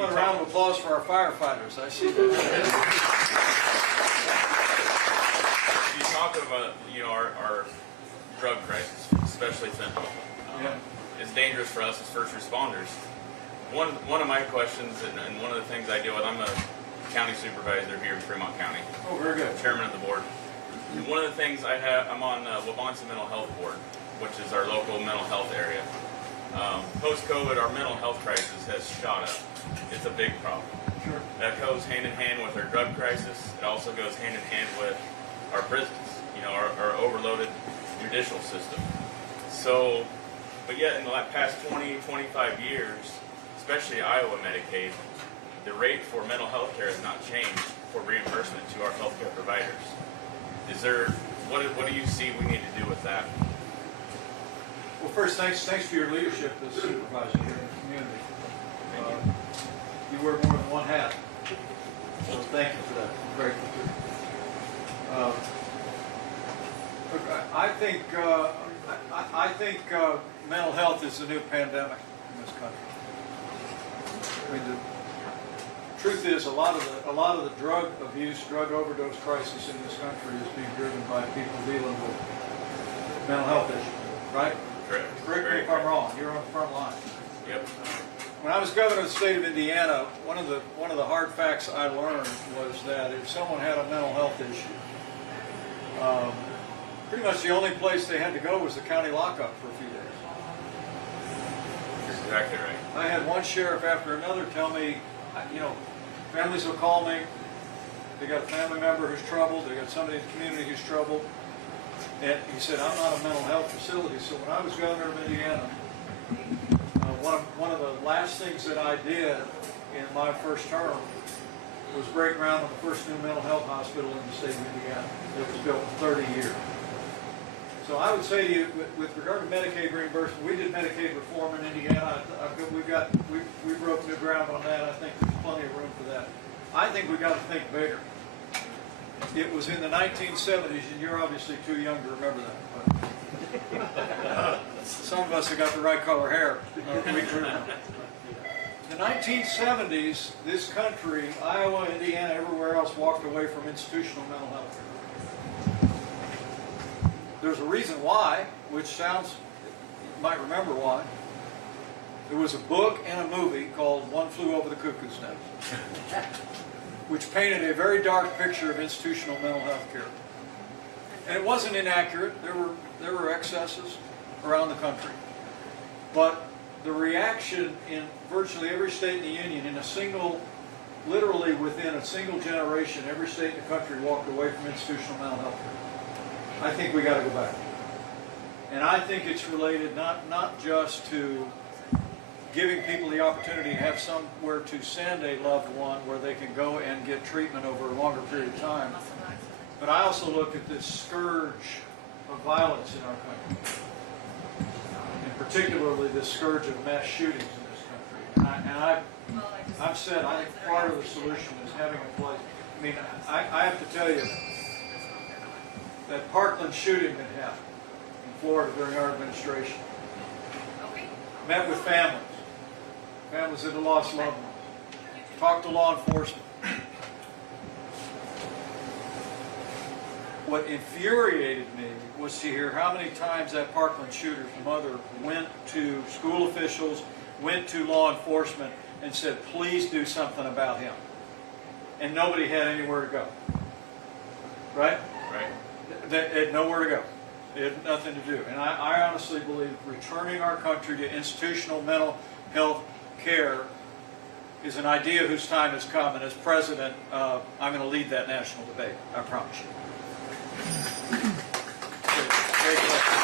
about a round of applause for our firefighters? I see that. You talk about, our drug crisis, especially fentanyl. It's dangerous for us as first responders. One of my questions, and one of the things I deal with, I'm a county supervisor here in Fremont County. Oh, very good. Chairman of the board. And one of the things I'm on Wabansi Mental Health Board, which is our local mental health area. Post-COVID, our mental health crisis has shot up. It's a big problem. Sure. That goes hand in hand with our drug crisis. It also goes hand in hand with our prisons, our overloaded judicial system. So, but yet in the past 20, 25 years, especially Iowa Medicaid, the rate for mental health care has not changed for reimbursement to our healthcare providers. What do you see we need to do with that? Well, first, thanks for your leadership as supervisor here in the community. You wear more than one hat, so thank you for that. I'm grateful to you. Look, I think mental health is the new pandemic in this country. I mean, the truth is, a lot of the drug abuse, drug overdose crisis in this country is being driven by people dealing with mental health issues, right? Correct me if I'm wrong. You're on the front line. Yep. When I was governor of the state of Indiana, one of the hard facts I learned was that if someone had a mental health issue, pretty much the only place they had to go was the county lockup for a few days. You're exactly right. I had one sheriff after another tell me, families will call me. They got a family member who's troubled. They got somebody in the community who's troubled. And he said, I'm not a mental health facility. So when I was governor of Indiana, one of the last things that I did in my first term was break ground on the first new mental health hospital in the state of Indiana. It was built in 30 years. So I would say to you, with regard to Medicaid reimbursement, we did Medicaid reform in Indiana. We broke new ground on that. I think there's plenty of room for that. I think we've got to think bigger. It was in the 1970s, and you're obviously too young to remember that. But some of us have got the right color hair. In the 1970s, this country, Iowa, Indiana, everywhere else, walked away from institutional mental health care. There's a reason why, which sounds, you might remember why. There was a book and a movie called One Flew Over the Cuckoo's Nest, which painted a very dark picture of institutional mental health care. And it wasn't inaccurate. There were excesses around the country. But the reaction in virtually every state in the union, literally within a single generation, every state in the country walked away from institutional mental health care. I think we got to go back. And I think it's related not just to giving people the opportunity to have somewhere to send a loved one where they can go and get treatment over a longer period of time. But I also look at this scourge of violence in our country, and particularly this scourge of mass shootings in this country. I've said I think part of the solution is having a place. I mean, I have to tell you that Parkland shooting that happened in Florida during our administration. Met with families that had lost loved ones, talked to law enforcement. What infuriated me was to hear how many times that Parkland shooter's mother went to school officials, went to law enforcement, and said, please do something about him. And nobody had anywhere to go. Right? Right. They had nowhere to go. They had nothing to do. And I honestly believe returning our country to institutional mental health care is an idea whose time has come. And as president, I'm going to lead that national debate. I promise you. Great question.